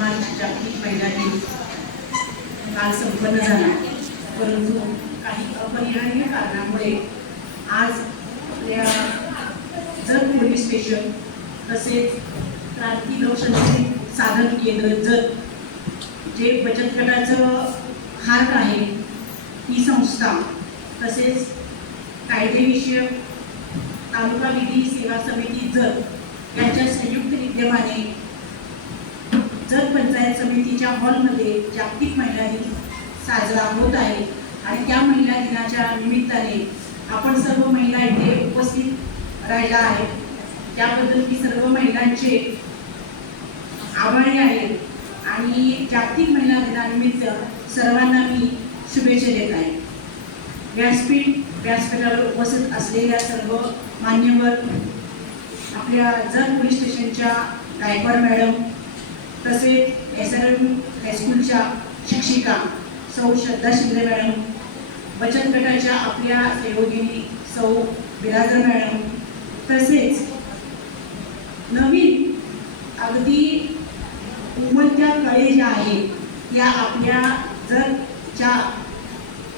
मार्च जागतिक महिला दिन काल संपन्न झाला. परंतु काही अपरिहार्य कारणामुळे आज आपल्या जत पोलीस स्टेशन तसेच क्रांती लोकसंस्कृती साधन केंद्र जत जे बचत गटाचं हात आहे ही संस्था तसेच कायदेविषयक तालुका विधी सेवा समिती जत यांच्या संयुक्त विद्यमाने जत पंचायत समितीच्या हॉलमध्ये जागतिक महिला दिन साजरा होत आहे आणि त्या महिला दिनाच्या निमित्ताने आपण सर्व महिला इथे उपस्थित राहिला आहे. त्याबद्दल मी सर्व महिलांचे आभारी आहे. आणि जागतिक महिला दिनानिमित्त सर्वांना मी शुभेच्छा देत आहे. व्यासपीठ व्यासपीठावर उपस्थित असलेल्या सर्व मान्यवर आपल्या जत पोलीस स्टेशनच्या गायकवाड मॅडम तसेच एस आर एम हायस्कूलच्या शिक्षिका सौ श्रद्धा शिंदे मॅडम बचत गटाच्या आपल्या सहयोगिनी सौ बिराजर मॅडम तसेच नवीन अगदी उमलत्या कळे ज्या आहेत या आपल्या जतच्या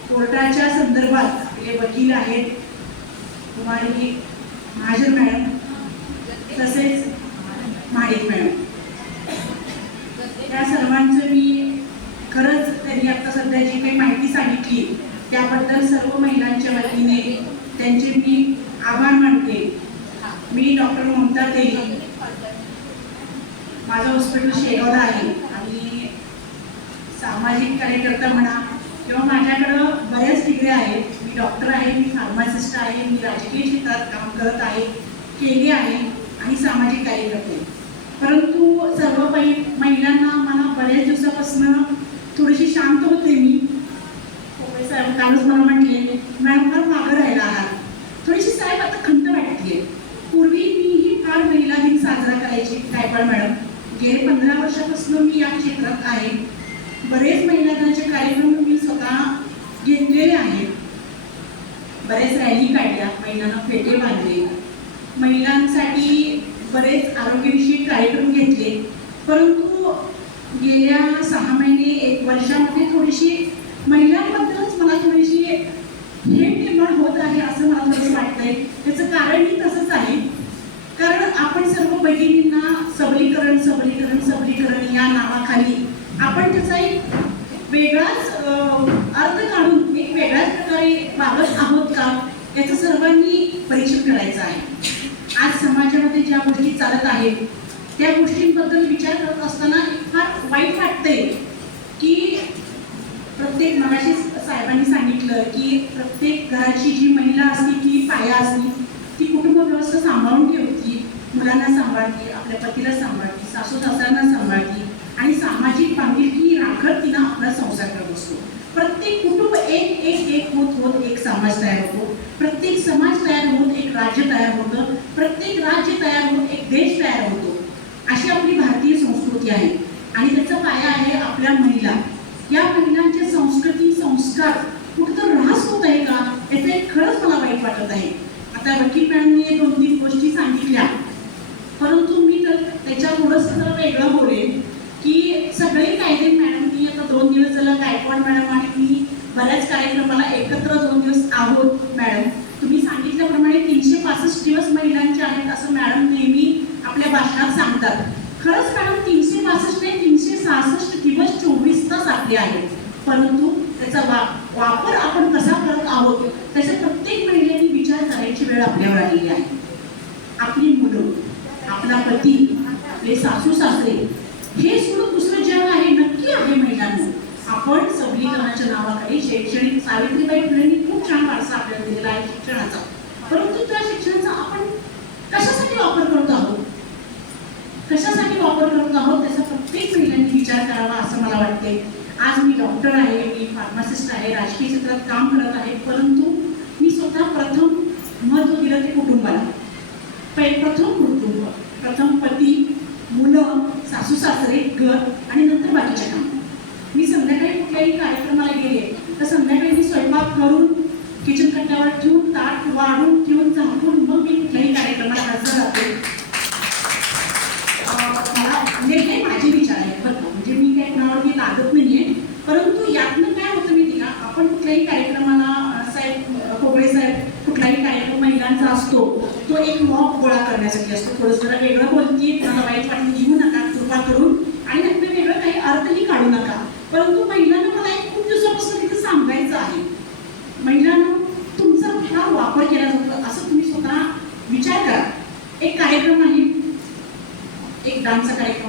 कोर्टाच्या संदर्भात आपले वकील आहेत कुमारी महाजन मॅडम तसेच महाडिक मॅडम. त्या सर्वांचं मी खरंच त्यांनी आता सध्या जी काही माहिती सांगितली त्याबद्दल सर्व महिलांच्या वतीने त्यांचे मी आभार मानते. मी डॉक्टर ममता तेली. माझं हॉस्पिटल शेगावला आहे आणि सामाजिक कार्यकर्ता म्हणा किंवा माझ्याकडं बऱ्याच डिग्र्या आहेत. मी डॉक्टर आहे मी फार्मासिस्ट आहे मी राजकीय क्षेत्रात काम करत आहे केले आहे आणि सामाजिक कार्यकर्ते. परंतु सर्व पै बऱ्याच दिवसापासून थोडीशी शांत होते मी. साहेब कालच मला म्हटले मॅडम फार मागं राहिला आहात थोडीशी साहेब आता खंत वाटते पूर्वी मीही फार महिला दिन साजरा करायची गायकवाड मॅडम. गेले पंधरा वर्षापासून मी या क्षेत्रात आहे. बरेच महिला दिनाचे कार्यक्रम मी स्वतः घेतलेले आहेत. बरेच रॅली काढल्या महिलांना फेटे बांधले. महिलांसाठी बरेच आरोग्यविषयी कार्यक्रम घेतले. परंतु गेल्या सहा महिने एक वर्षामध्ये थोडीशी महिलांबद्दलच मला थोडीशी हे निर्माण होत आहे असं मला थोडंसं वाटतंय. त्याचं कारणही तसंच आहे. कारण आपण सर्व बहिणींना सबलीकरण सबलीकरण सबलीकरण या नावाखाली आपण त्याचा एक वेगळाच अर्थ काढून एक वेगळ्याच प्रकारे वागत आहोत का याचं सर्वांनी परीक्षण करायचं आहे. आज समाजामध्ये ज्या गोष्टी चालत आहेत त्या गोष्टींबद्दल विचार करत असताना फार वाईट वाटतंय की प्रत्येक मगाशी साहेबांनी सांगितलं की प्रत्येक घराची जी महिला असली ती पाया असली ती कुटुंब व्यवस्था सांभाळून ठेवती मुलांना सांभाळते आपल्या पतीला सांभाळते सासू सासऱ्यांना सांभाळते आणि सामाजिक बांधिलकी राखत तिनं आपला संसार करत असतो प्रत्येक कुटुंब एक एक एक होत होत एक समाज तयार होतो प्रत्येक समाज तयार होत एक राज्य तयार होतं प्रत्येक राज्य तयार होत एक देश तयार होतो अशी आपली भारतीय संस्कृती आहे आणि त्याचा पाया आहे आपल्या महिला या महिलांचे संस्कृती संस्कार कुठं ऱ्हास होत आहे का याचं एक खरंच मला वाईट वाटत आहे आता वकील मॅडमने दोन तीन गोष्टी सांगितल्या परंतु मी तर त्याच्या जरा वेगळं बोलेन की सगळे कायदे मॅडम मी आता दोन दिवस झालं गायकवाड मॅडम आणि मी बऱ्याच कार्यक्रमाला एकत्र दोन दिवस आहोत मॅडम तुम्ही सांगितल्याप्रमाणे तीनशे पासष्ट दिवस महिलांचे आहेत असं मॅडम नेहमी आपल्या भाषणात सांगतात खरंच मॅडम तीनशे पासष्ट नाही तीनशे सहासष्ट दिवस चोवीस तास आपले आहेत परंतु त्याचा वा वापर आपण कसा करत आहोत त्याचा प्रत्येक महिलेने विचार करायची वेळ आपल्यावर आलेली आहे आपली मुलं आपला पती आपले सासू सासरे हे सोडून दुसरं जग आहे नक्की आहे महिलांना आपण सबलीकरणाच्या नावाखाली शैक्षणिक सावित्रीबाई फुलेंनी खूप छान वारसा आपल्याला दिलेला आहे शिक्षणाचा. परंतु त्या शिक्षणाचा आपण कशासाठी वापर करतो आहोत? कशासाठी वापर करतो आहोत? त्याचा प्रत्येक महिलांनी विचार करावा असं मला वाटते आज मी डॉक्टर आहे मी फार्मासिस्ट आहे राजकीय क्षेत्रात काम करत आहे परंतु मी स्वतः प्रथम महत्त्व दिलं ते कुटुंबाला. प्रथम कुटुंब प्रथम सासरे घर आणि नंतर बाकीचे काम. मी संध्याकाळी कुठल्याही कार्यक्रमाला गेले तर संध्याकाळी मी स्वयंपाक करून किचन कट्ट्यावर ठेवून ताट वाढून ठेवून झाकून मग मी कुठल्याही कार्यक्रमाला हजर राहते अं, मला म्हणजे हे माझे विचार आहेत बरं का.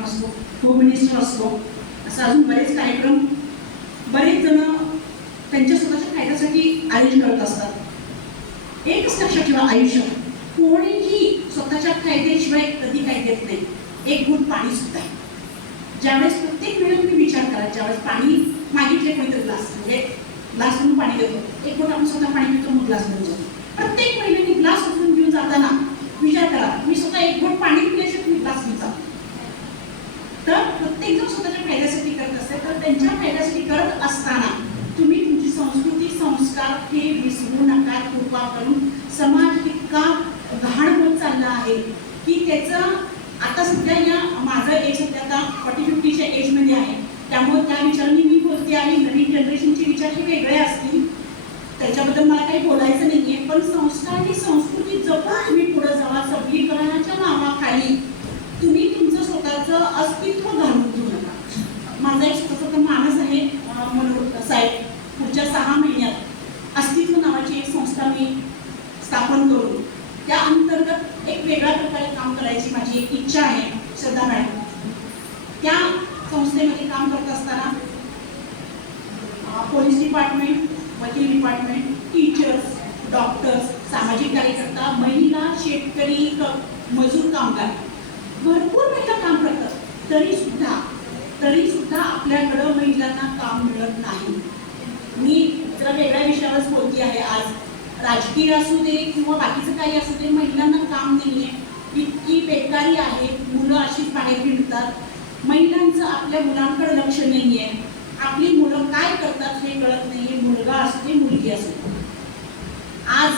असतो होम मिनिस्टर असतो असं अजून बरेच कार्यक्रम बरेच जण त्यांच्या स्वतःच्या फायद्यासाठी आयोजन करत असतात. एकच लक्षात ठेवा आयुष्य. कोणीही स्वतःच्या फायद्याशिवाय कधी काही देत नाही. एक गुण पाणी सुद्धा आहे. ज्यावेळेस प्रत्येक वेळेस तुम्ही विचार करा ज्यावेळेस पाणी मागितले कोणीतरी ग्लास म्हणजे ग्लास म्हणून पाणी देतो. एक गुण आपण स्वतः पाणी पितो मग ग्लास म्हणून जातो. प्रत्येक महिन्याने ग्लास उचलून घेऊन जाताना विचार करा मी स्वतः एक गुण पाणी पिल्याशिवाय तुम्ही ग्लास घेऊन जातो तर प्रत्येक जण स्वतःच्या फायद्यासाठी करत असते तर त्यांच्या फायद्यासाठी करत असताना संस्कार हे विसरू नका कृपा करून समाज इतका घाण होत चालला आहे की त्याचं आता सध्या या माझं एज सध्या आता फॉर्टी फिफ्टीच्या एजमध्ये आहे. त्यामुळे त्या विचारांनी मी बोलते आणि नवीन जनरेशनचे विचार हे वेगळे असतील. त्याच्याबद्दल मला काही बोलायचं नाही आहे पण संस्कार आणि संस्कृती जपून तुम्ही पुढे जावा. सबलीकरणाच्या नावाखाली तुम्ही तुमचं स्वतःचं अस्तित्व घालून घेऊ नका. माझा एक स्वतःचा मानस आहे म्हणून मनोहर साहेब. पुढच्या सहा महिन्यात अस्तित्व नावाची एक संस्था मी स्थापन करून त्या अंतर्गत एक वेगळ्या प्रकारे काम करायची माझी एक इच्छा आहे श्रद्धा मॅडम त्या संस्थेमध्ये काम करत असताना पोलीस डिपार्टमेंट वकील डिपार्टमेंट टीचर्स डॉक्टर्स सामाजिक कार्यकर्ता महिला शेतकरी मजूर कामगार भरपूर महिला काम करतात. तरी सुद्धा तरी सुद्धा आपल्याकडं महिलांना काम मिळत नाही. मी जरा वेगळ्या विषयावरच बोलती आहे आज. राजकीय असू दे किंवा बाकीचं काही असू दे महिलांना काम नाही आहे इतकी बेकारी आहे मुलं अशीच बाहेर फिरतात महिलांचं आपल्या मुलांकडे लक्ष नाही आहे आपली मुलं काय करतात हे कळत नाही मुलगा असू दे मुलगी असू आज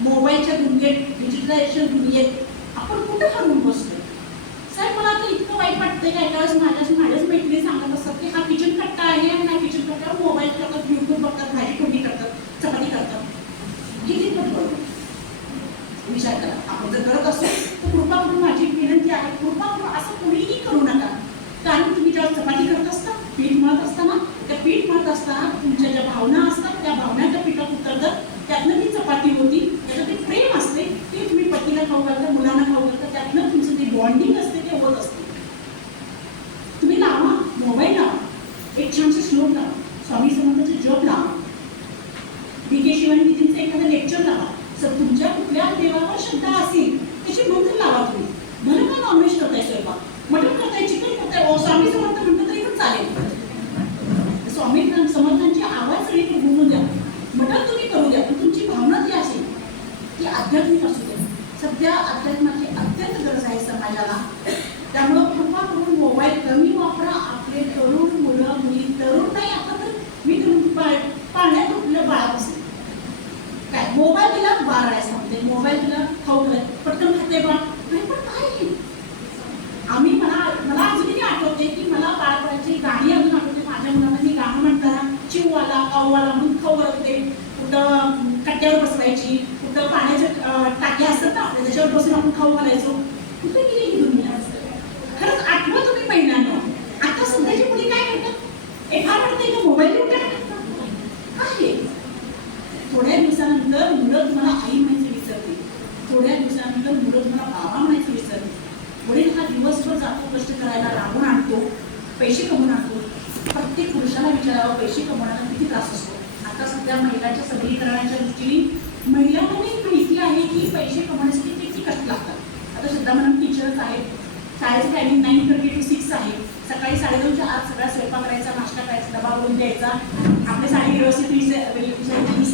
मोबाईलच्या दुनियेत डिजिटलायझेशन दुनियेत आपण कुठं हरवून बसतो प्रत्येक वाईट वाटतंय माझ्या माझ्याच मैत्रिणी सांगत असतात की हा किचन कट्टा आहे आणि हा किचन कट्ट्यावर मोबाईल करतात युट्यूब बघतात भाजी कोणी करतात चपाती करतात. हे कितपत बरोबर विचार करा. आपण जर करत असतो तर कृपा करून माझी विनंती आहे कृपा करून असं कोणीही करू नका. कारण तुम्ही जेव्हा चपाती करत असता पीठ मळत असताना त्या पीठ मळत असताना तुमच्या ज्या भावना असतात त्या भावना त्या पिठात उतरतात त्यातनं ती चपाती होती त्याचं ते प्रेम असते ते तुम्ही पतीला खाऊ घालता मुलांना खाऊ घालता त्यातनं तुमचं ते बॉन्डिंग असते ते होत असतं. 我没整 बसायची. कुठं पाण्याच्या टाक्या असतात ना त्याच्यावर बसून आपण खाऊ घालायचो. कुठे गेली ही दुनिया? खरंच आठवा तुम्ही महिन्यानं आता सध्याची मुली काय करतात? ए फार का? मोबाईल घेऊन काय आहे? थोड्या दिवसानंतर मुलं तुम्हाला आई म्हणायचं विसरते थोड्या दिवसानंतर मुलं तुम्हाला बाबा म्हणायचं विसरते वडील हा दिवसभर जातो कष्ट करायला राबून आणतो पैसे कमवून आणतो. प्रत्येक पुरुषाला विचारावं पैसे कमवण्याला किती त्रास असतो. आता सध्या महिलांच्या सबलीकरणाच्या दृष्टीने महिलांनी माहिती आहे की पैसे कमवण्यासाठी किती कष्ट लागतात. आता सुद्धा म्हणून टीचर्स आहेत. शाळेचं timing nine thirty to six आहे. सकाळी साडेनऊच्या आत सगळा स्वयंपाक करायचा नाश्ता करायचा डबा करून द्यायचा. आपल्या साडी व्यवस्थित वीस वीस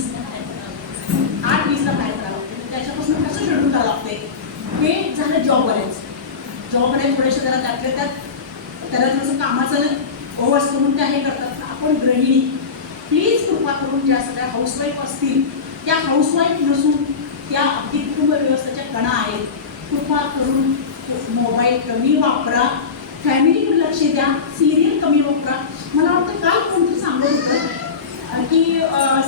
आठ वीसला बाहेर करावं लागते. त्याच्यापासून कसं शेड्यूल करावं लागते हे झालं जॉबवाल्याचं जॉबवाले थोडेसे जरा त्यातल्या त्यात त्याला थोडंसं कामाचं ओव्हर्स करून त्या हे करतात. आपण गृहिणी. प्लीज कृपा करून ज्या सगळ्या हाऊसवाईफ असतील त्या हाऊसवाईफ नसून त्या अगदी कुटुंब व्यवस्थेच्या कणा आहेत. कृपा करून मोबाईल कमी वापरा. फॅमिलीवर लक्ष द्या. सिरियल कमी वापरा. मला वाटतं काल कोणतरी सांगत होतं की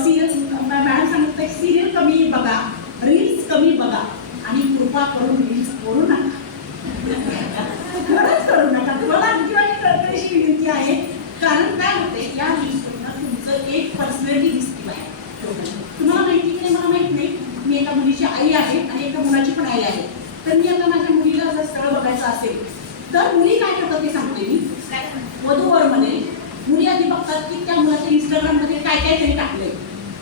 सिरियल मॅडम सांगत होत्या की सिरियल कमी बघा. रील्स कमी बघा. आणि कृपा करून रील्स करू नका. खरंच करू नका. तुम्हाला आणखी वाली कळकळीची विनंती आहे. कारण काय होते या रील्सवरनं तुमचं एक पर्सनॅलिटी दिसते बाहेर. तुम्हाला माहिती की मला माहीत नाही. मी एका मुलीची आई आहे आणि एका मुलाची पण आई आहे. तर मी आता माझ्या मुलीला जर स्थळ बघायचं असेल तर मुली काय करतात ते सांगते वधूवरमध्ये मुली आधी बघतात की त्या मुलाच्या इंस्टाग्राममध्ये काय काय तरी टाकलंय.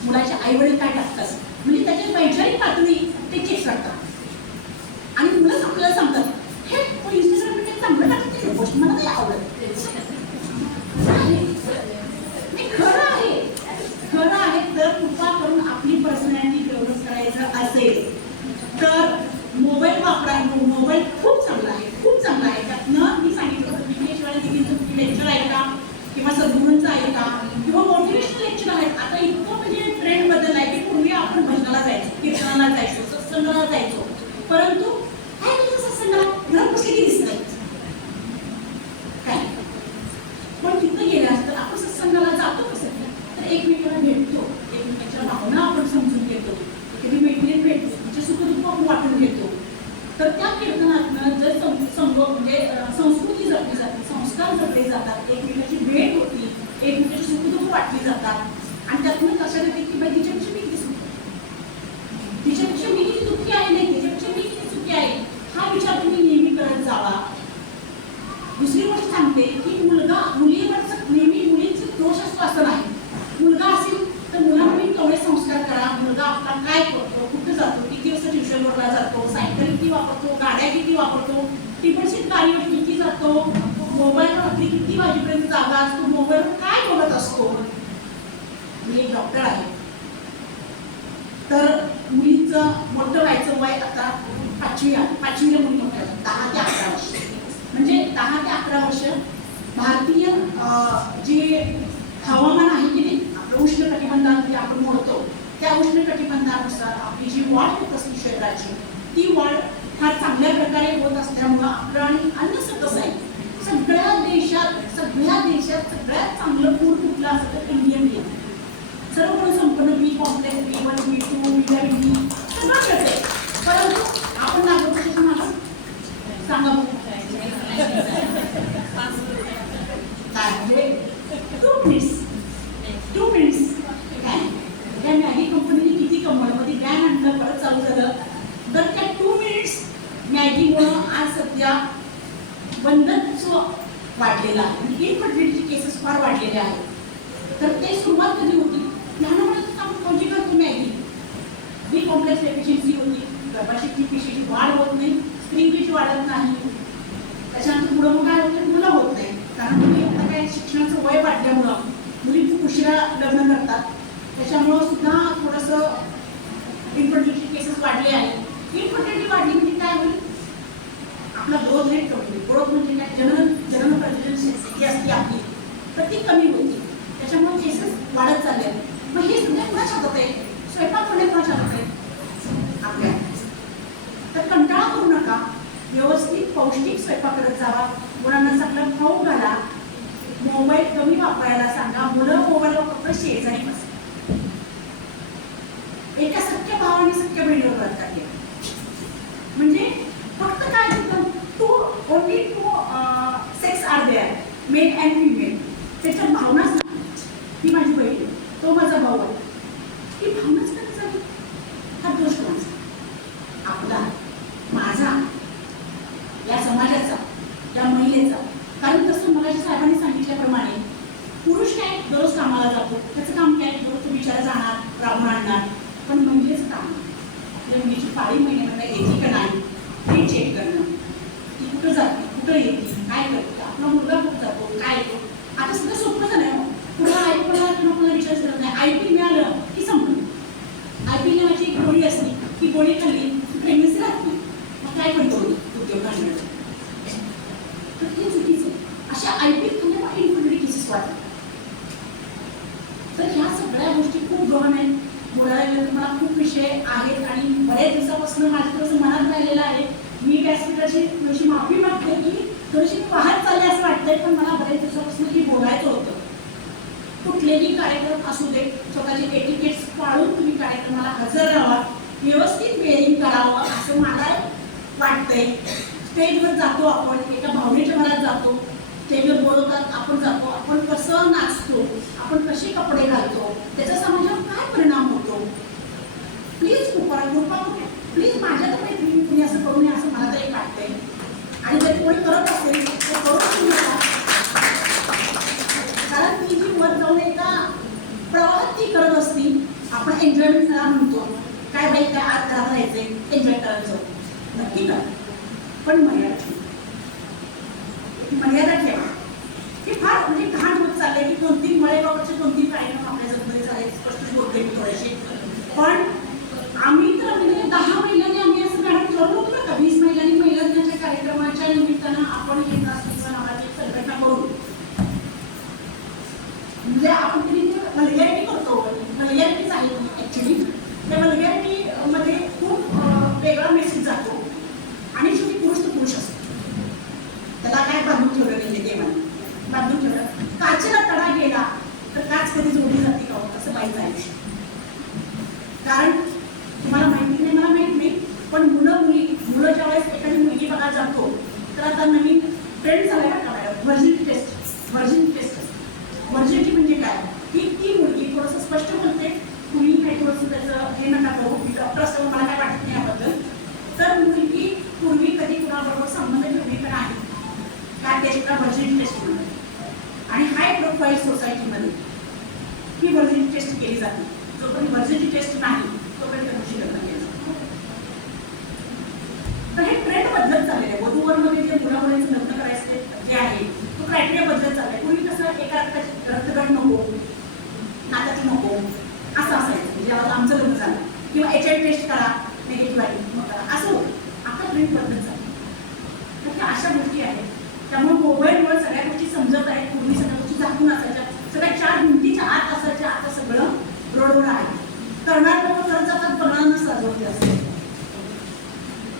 मुलाचे आई वडील काय टाकतात? म्हणजे त्याची वैचारिक पातळी ते चेक करतात आणि मुलं आपल्याला सांगतात हे इंस्टाग्राममध्ये चांगलं टाकते हे पोस्ट मला नाही आवडत आहे. नाही, खरं आहे खरं आहे तर कृपा करून आपली पर्सनॅलिटी डेव्हलप करायचं असेल तर मोबाईल वापरा मोबाईल खूप चांगला आहे खूप चांगला आहे त्यातनं मी सांगितलं होतं विघ्नेश्वर दिदींचं लेक्चर आहे का किंवा सद्गुरूंचं आहे का किंवा मोटिवेशनल लेक्चर आहेत आता इतकं म्हणजे ट्रेंड बदल आहे की पूर्वी आपण भजनाला जायचो कीर्तनाला जायचो सत्संगाला जायचो परंतु काय केलं सत्संगाला घरात बसली की दिसत काय पण तिथं गेल्यास तर आपण सत्संगाला जातो कसं तर एकमेकाला भेटतो एकमेकाच्या भावना आपण समजून घेतो कधी मैत्रीण भेटतो तिचे सुखदुःख आपण वाटून घेतो तर त्या कीर्तनातनं जर सं- संग म्हणजे अं, संस्कृती जपली जाते संस्कार जपले जातात एकमेकाची भेट होती एकमेकाची सुखदुःख वाटली जातात आणि त्यातनं कशा येते की बाई तिच्यापेक्षा मी किती सुखी तिच्यापेक्षा मी किती दुःखी आहे नाही तिच्यापेक्षा मी किती सुखी आहे हा विचार तुम्ही नेहमी करत जावा दुसरी गोष्ट सांगते की मुलगा मुलीवरच नेहमी मुलींचं दोष असतो असं नाही. मुलगा असेल तर मुलांनी तेवढे संस्कार करा मुलगा आपला काय करतो कुठं जातो किती वाजता ट्युशनवरला जातो सायकल किती वापरतो गाड्या किती वापरतो टिपणशीट गाडीवर किती जातो मोबाईलवर रात्री किती वाजेपर्यंत जागा असतो मोबाईलवर काय बोलत असतो? मी एक डॉक्टर आहे. तर मुलीचं मोठं व्हायचं वय आता पाचवी आहे पाचवीला मुली मोठं दहा ते अकरा वर्ष. म्हणजे दहा ते अकरा वर्ष भारतीय जे हवामान आहे की नाही आपलं उष्ण कटिबंधामध्ये आपण मोडतो त्या उष्ण कटिबंधानुसार आपली जी वाढ होत असते शरीराची ती वाढ फार चांगल्या प्रकारे होत असल्यामुळं आपलं आणि अन्न सकस आहे सगळ्या देशात सगळ्या देशात सगळ्यात चांगलं फूड कुठलं असतं तर इंडियन बी सर्व गुण संपन्न B complex B one B two vitamin B सगळं मिळते परंतु आपण लागतो सांगा बघू. काय म्हणजे टू मिनिट्स टू मिनिट्स काय? त्या मॅगी कंपनीने किती कमवलं मध्ये बॅन आणलं परत चालू झालं. तर त्या टू मिनिट्स मॅगीमुळं आज सध्या बंधनच वाढलेला आहे. म्हणजे इनफर्टिलिटी केसेस फार वाढलेले आहेत. तर ते सुरुवात कधी होती? लहानपणातच काम कोणती करतो मॅगी? बी कॉम्प्लेक्स डेफिशियन्सी होती. गर्भाशयची पिशीची वाढ होत नाही. स्त्रीची वाढत नाही. त्याच्यानंतर पुढं मग काय होतं? मुलं होत नाही. कारण शिक्षणाचं वय वाढल्यामुळं मुली खूप उशिरा लग्न करतात. त्याच्यामुळं सुद्धा थोडंसं इन्फर्टिलिटी केसेस वाढले आहेत. इन्फर्टिलिटी वाढली म्हणजे काय होईल? आपला ग्रोथ रेट कमी होईल ग्रोथ म्हणजे काय? जनन जनन प्रजनन जी असते आपली. तर ती कमी होती. त्याच्यामुळे केसेस वाढत चालले आहेत. मग हे सुद्धा कुणा हातात आहे? स्वयंपाक कोणी कुणाच्या हातात आहे? आपल्या तर कंटाळा करू नका. व्यवस्थित पौष्टिक स्वयंपाक करत जावा मुलांना चांगलं खाऊ घाला मोबाईल कमी वापरायला सांगा. मुलं मोबाईल फक्त शेजारी बस एका सख्या भावाने सख्या बहिणीवर करतात म्हणजे फक्त काय तिथं two only two sex are there male and female त्याच्यात भावनाच नाही ही माझी बहीण तो माझा भाऊ आहे. ही भावनाच काय झाली हा दोष कोणाचा आपला माझा या समाजाचा या महिलेचा. कारण तसं मला साहेबांनी सांगितल्याप्रमाणे पुरुष काय दररोज कामाला जातो त्याचं काम काय? दररोज विचारा जाणार राबून आणणार. पण महिलेचं काम आपल्या मुलीची पाळी महिन्यामध्ये येते का नाही हे चेक करणं. ती कुठं जाते कुठं येते काय करते आपला मुलगा कुठं जातो काय येतो. आता सगळं सोपं झालं हो. पुढं आय पी किंवा विचार करत नाही. आय पी मिळालं की संपलं. आय पी नावाची एक गोळी असली की गोळी खाल्ली प्रेग्नन्सी राहते मग काय करतो उद्योगांकडे तर हे चुकीचं आहे. अशा आय पी खाल्ल्यामुळे इन्फर्टिलिटी केसेस वाढतात तर ह्या सगळ्या गोष्टी खूप गहन आहेत. बोलायला गेलं मला खूप विषय आहेत आणि बऱ्याच दिवसापासून माझं थोडंसं मनात राहिलेलं आहे. मी व्यासपीठाची थोडीशी माफी मागते की थोडीशी पाहत चालले असं वाटतंय पण मला बऱ्याच दिवसापासून की बोलायचं होतं. कुठलेही कार्यक्रम असू दे स्वतःचे एटिकेट्स पाळून तुम्ही कार्यक्रमाला हजर राहा व्यवस्थित वेअरिंग करावं असं मला वाटतंय. स्टेजवर जातो आपण एका भावनेच्या मनात जातो. स्टेजवर बोलवतात आपण जातो आपण कसं नाचतो आपण कसे कपडे घालतो त्याचा समाजावर काय परिणाम होतो? प्लीज कृपा कृपा प्लीज माझ्या तर तुम्ही असं करू नये असं मला तरी वाटतंय आणि जर कोणी करत असेल तर करू नका म्हणजे आपण करतो वल्गॅरिटीच आहे ॲक्च्युली त्या वल्गॅरिटी मध्ये खूप वेगळा मेसेज जातो आणि शेवटी पुरुष तो पुरुष असतो त्याला काय बांधून ठेवलं नाही देवाने बांधून ठेवलं काचेला तडा गेला तर काच कधी जोडली जाते का असं बाईचं आयुष्य कारण तुम्हाला माहिती नाही मला माहीत नाही पण मुलं मुली मुलं ज्यावेळेस एखादी मुलगी बघा जातो तर आता नवीन फ्रेंड झालाय का madam virgin test virgin test virginity म्हणजे काय की ती मुलगी थोडंसं स्पष्ट बोलते तुम्ही काही थोडंसं त्याचं हे नका करू मी डॉक्टर असं मला काय वाटत नाही याबद्दल तर मुलगी पूर्वी कधी कुणाबरोबर संबंध ठेवली तर नाही एका टेस्टला व्हर्जिन टेस्ट म्हणतात आणि हाय प्रोफाईल सोसायटीमध्ये ही व्हर्जिन टेस्ट केली जाते. जोपर्यंत व्हर्जिनिटी टेस्ट नाही तोपर्यंत गोष्टी लग्न केलं जातं. तर हे ट्रेंड बदलत चाललेलं आहे वधूवरमध्ये जे मुला मुलींचं लग्न करायचे जे आहे तो क्रायटेरिया बदलत चाललाय पूर्वी कसं एका रक्ताची रक्तगट नको नात्याचं नको असं असायचं म्हणजे आता आमचं लग्न झालं किंवा एच आय टेस्ट करा निगेटिव्ह आहे मग करा असं होतं आता ट्रेंड बदलत चाललं तर ह्या अशा गोष्टी आहेत त्यामुळे मोबाईलमुळे सगळ्या गोष्टी समजत आहेत पूर्वी सगळ्या गोष्टी झाकून असायच्या सगळ्या चार भिंतीच्या आत असायच्या आता सगळं रोडवर आहे करणार लोक करत जातात बघणार सजवते असते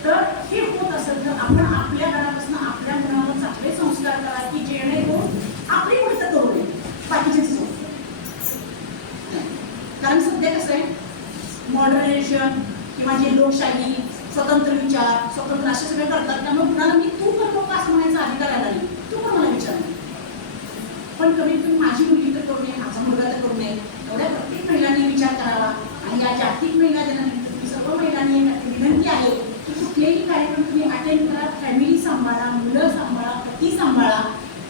तर हे होत असेल तर आपण आपल्या घरापासून आपल्या मुलावर चांगले संस्कार करा की जेणेकरून आपली गोष्ट करू नये बाकीचे कारण सध्या कसं आहे मॉडरेशन किंवा जे लोकशाही स्वतंत्र विचार स्वतंत्र असे सगळे करतात. त्यामुळे कुणाला मी तू पण लोक असं म्हणायचा अधिकार आला नाही? तू पण मला विचार पण कमीत कमी माझी मुलगी तर करू नये माझा मुलगा तर करू नये. एवढ्या प्रत्येक महिलांनी विचार करावा. आणि या जागतिक महिला दिनानिमित्त सर्व महिलांनी विनंती आहे की कुठलेही कार्यक्रम तुम्ही अटेंड करा फॅमिली सांभाळा मुलं सांभाळा पती सांभाळा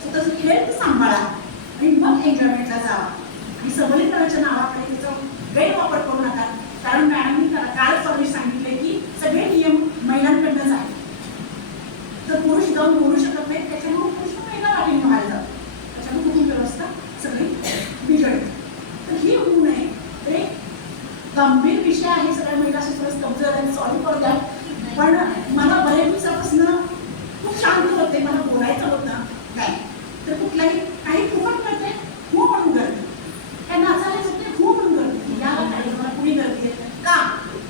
स्वतःचं हेल्थ सांभाळा आणि मग एन्जॉयमेंटला जावा. आणि सबलीकरणाच्या नावाकडे त्याचा गैरवापर करू नका. कारण मॅडमनी कालच परदेश सांगितले की सगळे नियम महिलांकडनंच आहेत तर पुरुष जाऊन बोलू शकत नाही त्याच्यामुळे पुरुष महिला वाटेने बाहेर जातात त्याच्यामुळे कुटुंब व्यवस्था सगळी बिघडते तर ही होऊ नये तर एक गंभीर विषय आहे सगळ्या महिला असे थोडं कमजोर सॉल्व्ह करतात पण मला बऱ्याच दिवसापासून खूप शांत होते मला बोलायचं होतं काय तर कुठलाही काही फुकट करते हो म्हणून करते काय नाचायला सुद्धा हो म्हणून करते या कार्यक्रमाला कुणी करते का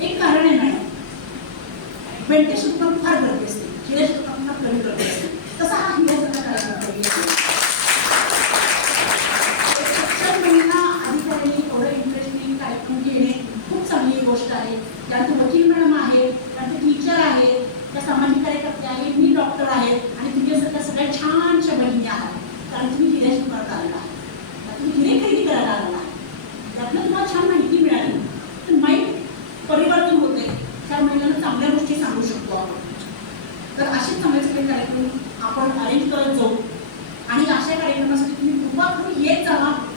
एक कारण आहे मॅडम मेडिटेशन पण फार गर्दी असते हिरेश पण फार कमी गर्दी असते तसा हा हिरेचा कार्यक्रम आहे. एक सक्षम महिला अधिकाऱ्यांनी एवढं इंटरेस्टिंग कार्यक्रम घेणे खूप चांगली गोष्ट आहे त्यानंतर वकील मॅडम आहेत त्यानंतर टीचर आहेत त्या सामाजिक कार्यकर्ते आहेत मी डॉक्टर आहे आणि तुमच्यासारख्या सगळ्या छानशा बहिणी आहात कारण तुम्ही हिरे करता आलेला आहे तुम्ही हिरे खरेदी करायला आलेला आहे त्यातनं तुम्हाला छान माहिती मिळाली तर माईंड परिवर्तन होते त्या महिलांना चांगल्या गोष्टी सांगू शकतो आपण तर असे चांगले चांगले कार्यक्रम आपण अरेंज करत जाऊ. आणि अशा कार्यक्रमासाठी तुम्ही कृपा करून येत जावा.